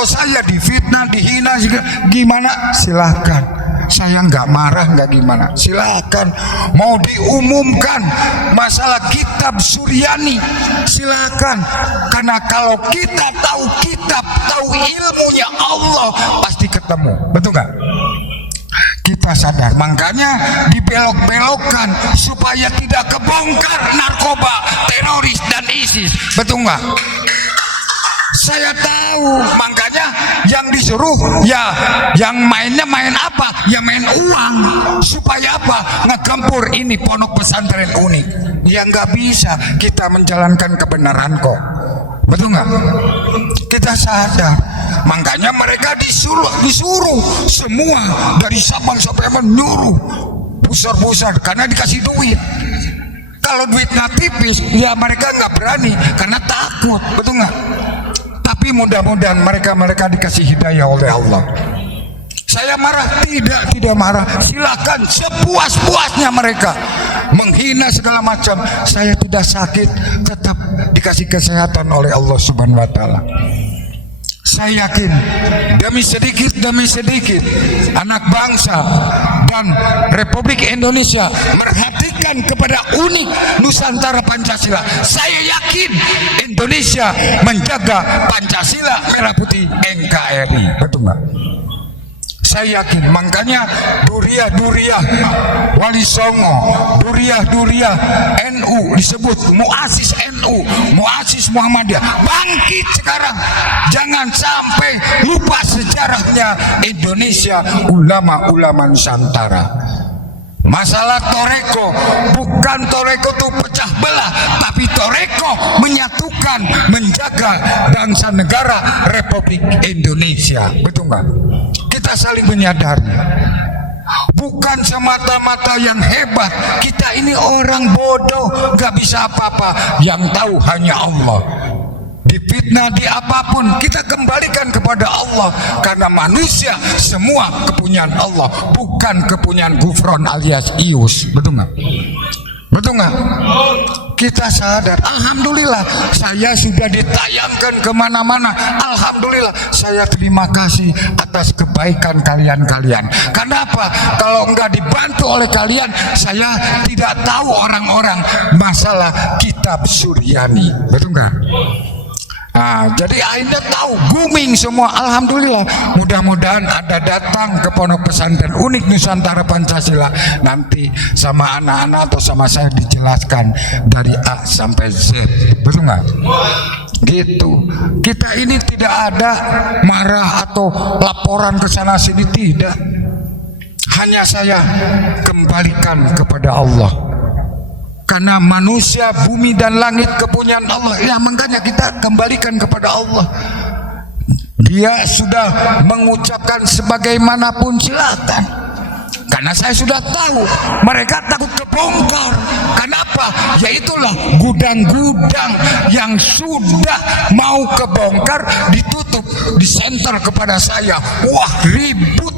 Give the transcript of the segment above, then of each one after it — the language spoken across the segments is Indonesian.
Kalau saya difitnah, dihina, gimana? Silahkan. Saya nggak marah, nggak gimana. Silakan. Mau diumumkan masalah kitab Suryani, silakan. Karena kalau kita tahu kitab, tahu ilmunya Allah, pasti ketemu. Betul nggak? Kita sadar, makanya dibelok-belokkan supaya tidak kebongkar narkoba, teroris dan ISIS. Betul nggak? Saya tahu, makanya yang disuruh ya yang mainnya main apa? Ya main uang. Supaya apa? Ngegempur ini pondok pesantren unik. Ya nggak bisa kita menjalankan kebenaran kok. Betul nggak? Kita sadar, makanya mereka disuruh semua dari Sabang sampai menyuruh pusar-pusar karena dikasih duit. Kalau duitnya tipis, ya mereka nggak berani karena takut. Betul nggak? Tapi mudah-mudahan mereka dikasih hidayah oleh Allah. Saya marah? Tidak marah. Silakan sepuas-puasnya mereka menghina segala macam. Saya tidak sakit, tetap dikasih kesehatan oleh Allah Subhanahu wa taala. Saya yakin demi sedikit anak bangsa dan Republik Indonesia merhatikan kepada unik Nusantara Pancasila. Saya yakin Indonesia menjaga Pancasila Merah Putih NKRI. Betul nggak? Saya yakin, makanya duriah-duriah Wali Songo, duriah-duriah NU disebut muasis NU, muasis Muhammadiyah, bangkit sekarang. Jangan sampai lupa sejarahnya Indonesia, ulama-ulama Nusantara. Masalah toreko, bukan toreko itu pecah belah, tapi toreko menyatukan, menjaga bangsa negara Republik Indonesia. Betul nggak? Kita saling menyadari, bukan semata-mata yang hebat. Kita ini orang bodoh, nggak bisa apa-apa. Yang tahu hanya Allah. Difitnah di apapun, kita kembalikan kepada Allah. Karena manusia semua kepunyaan Allah, bukan kepunyaan Gufron alias Ius. Betul nggak? Betul nggak? Kita sadar. Alhamdulillah, saya sudah ditayangkan kemana-mana. Alhamdulillah, saya terima kasih atas kebaikan kalian-kalian. Kenapa? Kalau enggak dibantu oleh kalian, saya tidak tahu orang-orang masalah kitab Suryani. Betul nggak? Jadi akhirnya tahu, booming semua. Alhamdulillah, mudah-mudahan ada datang ke pondok pesantren unik Nusantara Pancasila nanti sama anak-anak atau sama saya dijelaskan dari A sampai Z. Betul nggak? Gitu. Kita ini tidak ada marah atau laporan ke sana sini, tidak. Hanya saya kembalikan kepada Allah. Karena manusia, bumi dan langit kepunyaan Allah. Ya makanya kita kembalikan kepada Allah. Dia sudah mengucapkan sebagaimanapun silakan. Karena saya sudah tahu mereka takut kebongkar. Kenapa? Ya itulah gudang-gudang yang sudah mau kebongkar ditutup, disenter kepada saya. Wah, ribut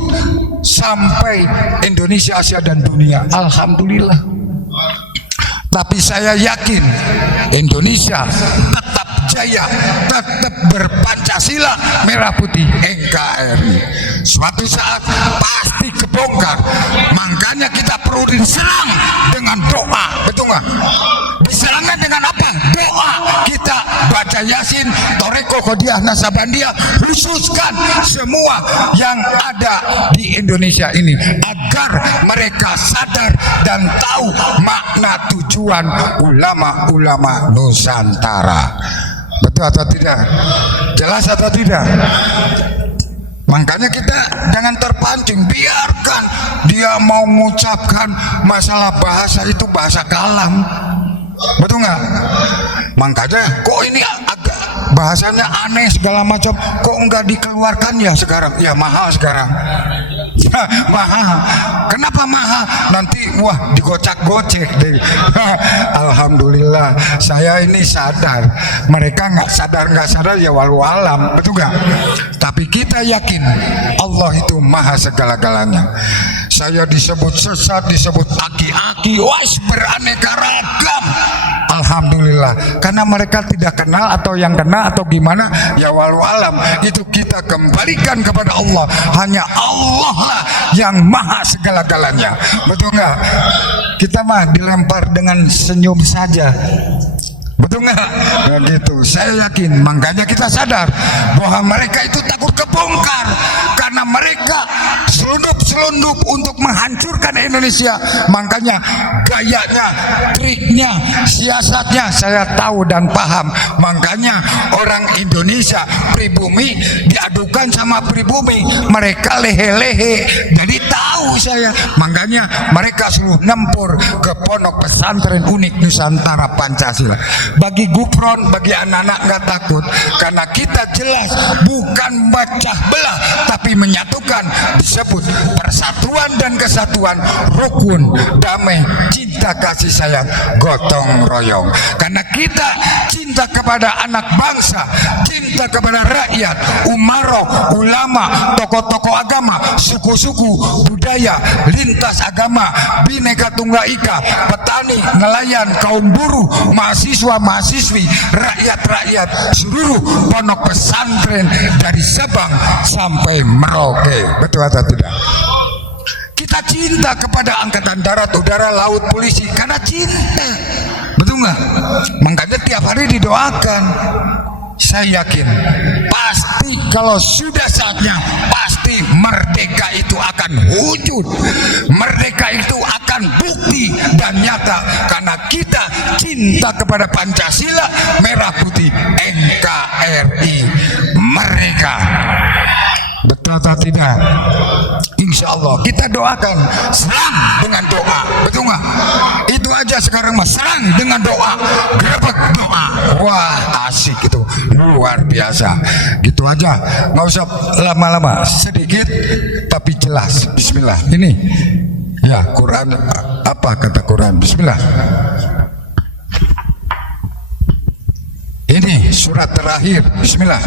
sampai Indonesia, Asia dan dunia. Alhamdulillah. Tapi saya yakin Indonesia tetap jaya, tetap berpancasila Merah Putih NKRI. Suatu saat pasti kebongkar. Makanya kita perlu diserang dengan doa. Betul nggak? Diserangnya dengan apa? Doa. Kita baca Yasin, Toreko, Qodiyah, Nasabandiyah, khususkan semua yang ada di Indonesia ini agar mereka sadar dan tahu makna tujuan ulama-ulama Nusantara. Betul atau tidak? Jelas atau tidak? Makanya kita jangan terpancing, biarkan dia mau mengucapkan masalah bahasa itu bahasa kalam. Betul nggak? Makanya kok ini agak bahasanya aneh segala macam, kok nggak dikeluarkan ya sekarang? Ya mahal sekarang. Mahal. Kenapa mahal? Nanti wah digocak-gocek deh. Alhamdulillah saya ini sadar. Mereka nggak sadar ya walau alam. Betul nggak? Tapi kita yakin Allah itu maha segala-galanya. Saya disebut sesat, disebut aki-aki, wah beraneka ragam. Alhamdulillah. alhamdulillah. Karena mereka tidak kenal atau yang kena atau gimana, ya walau alam, itu kita kembalikan kepada Allah. Hanya Allah lah yang maha segala-galanya. Betul nggak? Kita mah dilempar dengan senyum saja. Betul nggak? Nah, gitu. Saya yakin, makanya kita sadar bahwa mereka itu takut kebongkar karena mereka selundup untuk menghancurkan Indonesia. Makanya gayanya, triknya, siasatnya saya tahu dan paham. Makanya orang Indonesia pribumi diadukan sama pribumi, mereka lehe-lehe. Jadi tahu saya. Makanya mereka suruh nempur ke pondok pesantren unik Nusantara Pancasila. Bagi Gufron, bagi anak-anak nggak takut, karena kita jelas bukan memecah belah, tapi menyatukan. Disebut persatuan dan kesatuan, rukun, damai, cinta kasih sayang, gotong royong. Karena kita cinta kepada anak bangsa, cinta kepada rakyat, umaro, ulama, tokoh-tokoh agama, suku-suku, budaya, lintas agama, Bhinneka Tunggal Ika, petani, nelayan, kaum buruh, mahasiswa-mahasiswi, rakyat-rakyat, seluruh pondok pesantren dari Sabang sampai Merauke. Betul atau tidak? Kita cinta kepada angkatan darat, udara, laut, polisi karena cinta. Betul nggak? Makanya tiap hari didoakan. Saya yakin pasti kalau sudah saatnya, pasti merdeka itu akan wujud, merdeka itu akan bukti dan nyata karena kita cinta kepada Pancasila, merah putih, NKRI, mereka. Betul atau tidak? Insya Allah kita doakan, serang dengan doa. Betul nggak? Itu aja sekarang mas, serang dengan doa, gerbek doa. Wah asik itu, luar biasa. Gitu aja, nggak usah lama-lama, sedikit tapi jelas. Bismillah. Ini ya Quran, apa kata Quran? Bismillah. Ini surat terakhir. Bismillah.